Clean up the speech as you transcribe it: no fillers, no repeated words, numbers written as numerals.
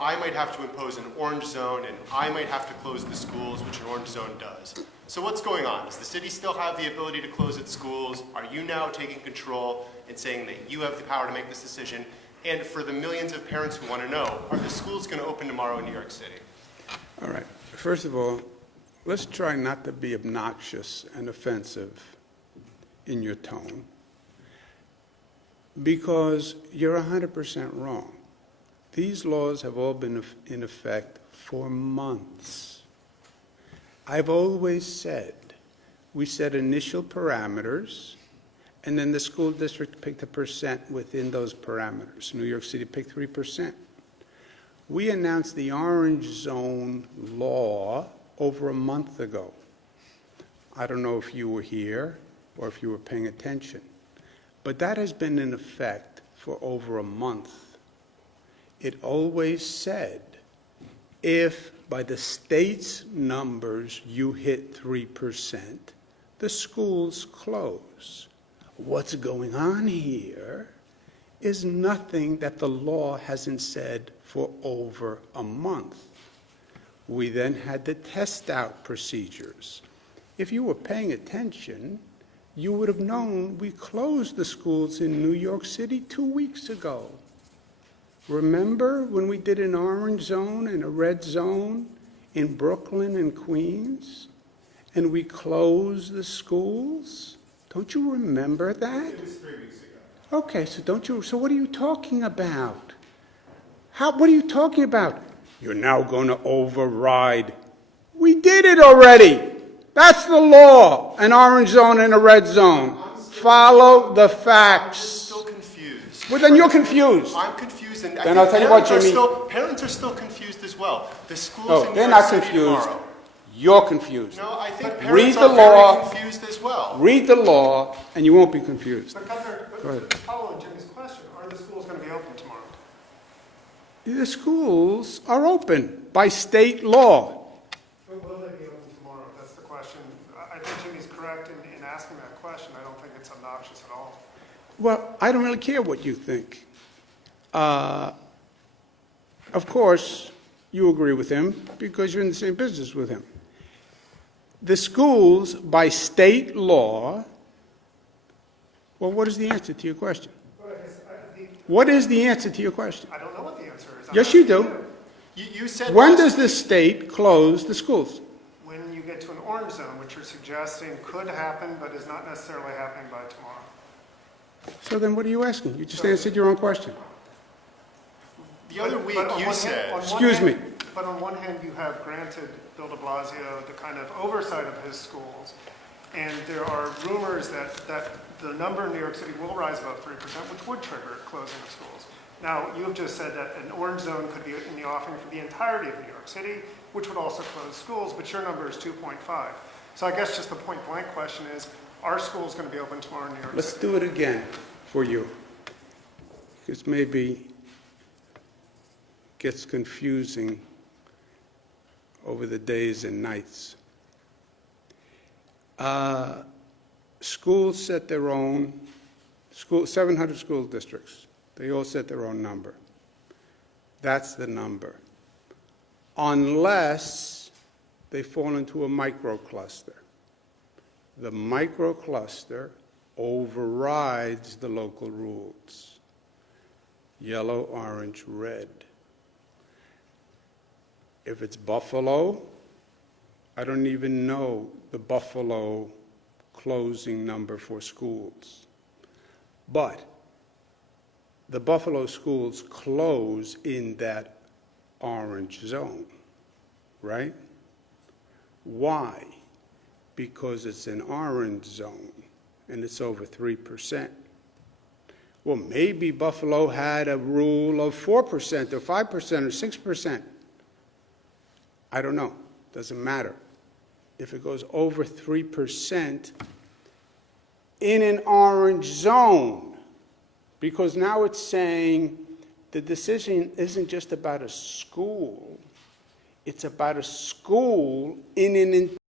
I might have to impose an orange zone, and I might have to close the schools, which an orange zone does. So what's going on? Does the city still have the ability to close its schools? Are you now taking control and saying that you have the power to make this decision? And for the millions of parents who want to know, are the schools going to open tomorrow in New York City? All right. First of all, let's try not to be obnoxious and offensive in your tone, because you're 100% wrong. These laws have all been in effect for months. I've always said we set initial parameters, and then the school district picked a percent within those parameters. New York City picked 3%. We announced the orange zone law over a month ago. I don't know if you were here or if you were paying attention, but that has been in effect for over a month. It always said, if by the state's numbers you hit 3%, the schools close. What's going on here is nothing that the law hasn't said for over a month. We then had the test out procedures. If you were paying attention, you would have known we closed the schools in New York City 2 weeks ago. Remember when we did an orange zone and a red zone in Brooklyn and Queens, and we closed the schools? Don't you remember that? It was 3 weeks ago. Okay, so what are you talking about? What are you talking about? You're now going to override. We did it already. That's the law, an orange zone and a red zone. Follow the facts. I'm still confused. Well, then you're confused. I'm confused, and Then I'll tell you what, Jimmy. Parents are still confused as well. The schools No, in they're New York not City confused. tomorrow. You're confused. No, I think Read parents the are law. very confused as well. Read the law, and you won't be confused. But Governor, Go ahead. following Jimmy's question, are the schools going to be open tomorrow? The schools are open by state law. Will they be open tomorrow? That's the question. I think Jimmy's correct in asking that question. I don't think it's obnoxious at all. Well, I don't really care what you think. Of course, you agree with him because you're in the same business with him. The schools, by state law, well, what is the answer to your question? What is the answer to your question? I don't know what the answer is. Yes, you do. You said When last does the week- state close the schools? When you get to an orange zone, which you're suggesting could happen but is not necessarily happening by tomorrow. So then what are you asking? You just answered your own question. The other week But on you one said, hand- on one Excuse hand- me. But on one hand, you have granted Bill de Blasio the kind of oversight of his schools, and there are rumors that the number in New York City will rise above 3%, which would trigger closing of schools. Now, you have just said that an orange zone could be in the offering for the entirety of New York City, which would also close schools, but your number is 2.5. So I guess just the point blank question is, are schools going to be open tomorrow in New York Let's City? do it again for you, because maybe gets confusing over the days and nights. Schools set their own, 700 school districts, they all set their own number. That's the number. Unless they fall into a microcluster. The microcluster overrides the local rules. Yellow, orange, red. If it's Buffalo, I don't even know the Buffalo closing number for schools. But the Buffalo schools close in that orange zone, right? Why? Because it's an orange zone and it's over 3%. Well, maybe Buffalo had a rule of 4% or 5% or 6%. I don't know. Doesn't matter. If it goes over 3% in an orange zone, because now it's saying the decision isn't just about a school, it's about a school in an